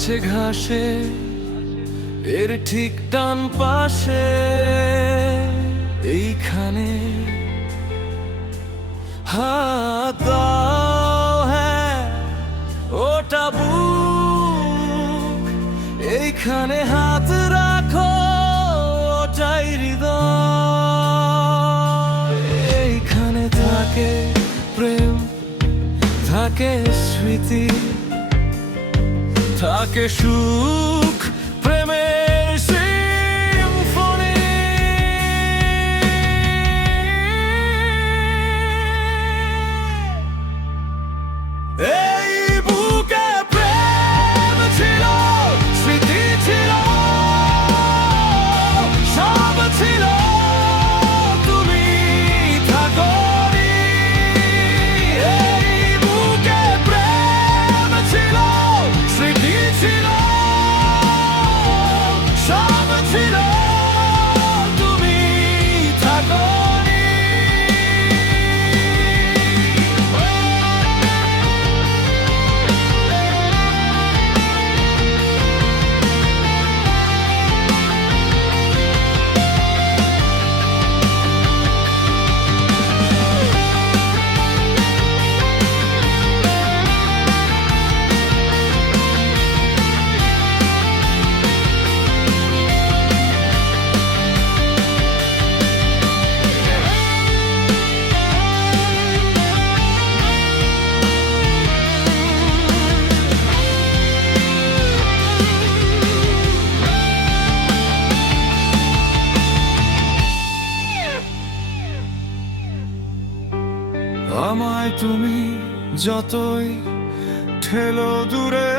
আছে ঘাসে এর ঠিক ডান পাশে, এইখানে হাত দাও, হ্যাঁ ওটা বুক, এইখানে হাত রাখো ওটাই হৃদয়। এইখানে থাকে প্রেম, থাকে স্মৃতি, থাকে সুখ, প্রেমের সিম্ফনি। এই বুকে প্রেম ছিল, স্মৃতি ছিল, সব ছিল, তুমি থাকোনি। এই বুকে প্রেম ছিল, স্মৃতি ছিল, সব ছিল, তুমি থাকোনি। আমায় তুমি যতই ঠেলো দূরে,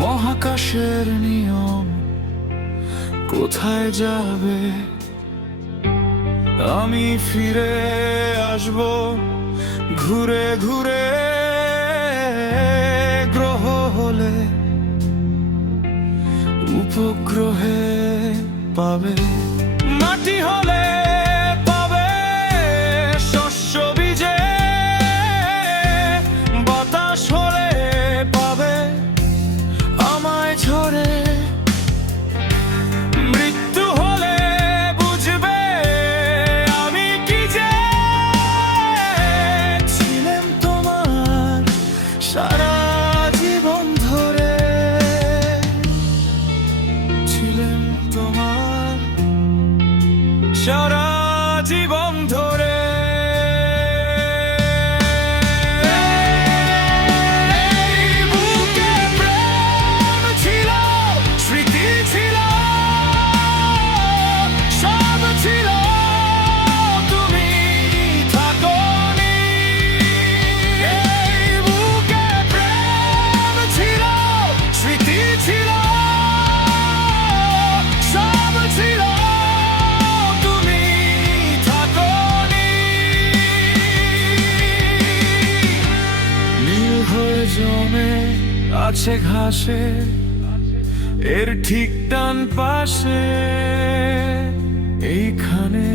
মহাকাশের নিয়ম কোথায় যাবে, আমি ফিরে আসব ঘুরে ঘুরে। গ্রহ হলে উপগ্রহে পাবে, মাটি হলে পাবে শস্য বীজে, বাতাস হলে পাবে আমায় ঝরে, মৃত্যু হলে বুঝবে আমি কি যে ছিলাম তোমার সারা জীবন ধরে, ছিলাম তোমার সারা জীবন ধরে। জমে আছে ঘাসে এর ঠিক ডান পাশে, এইখানে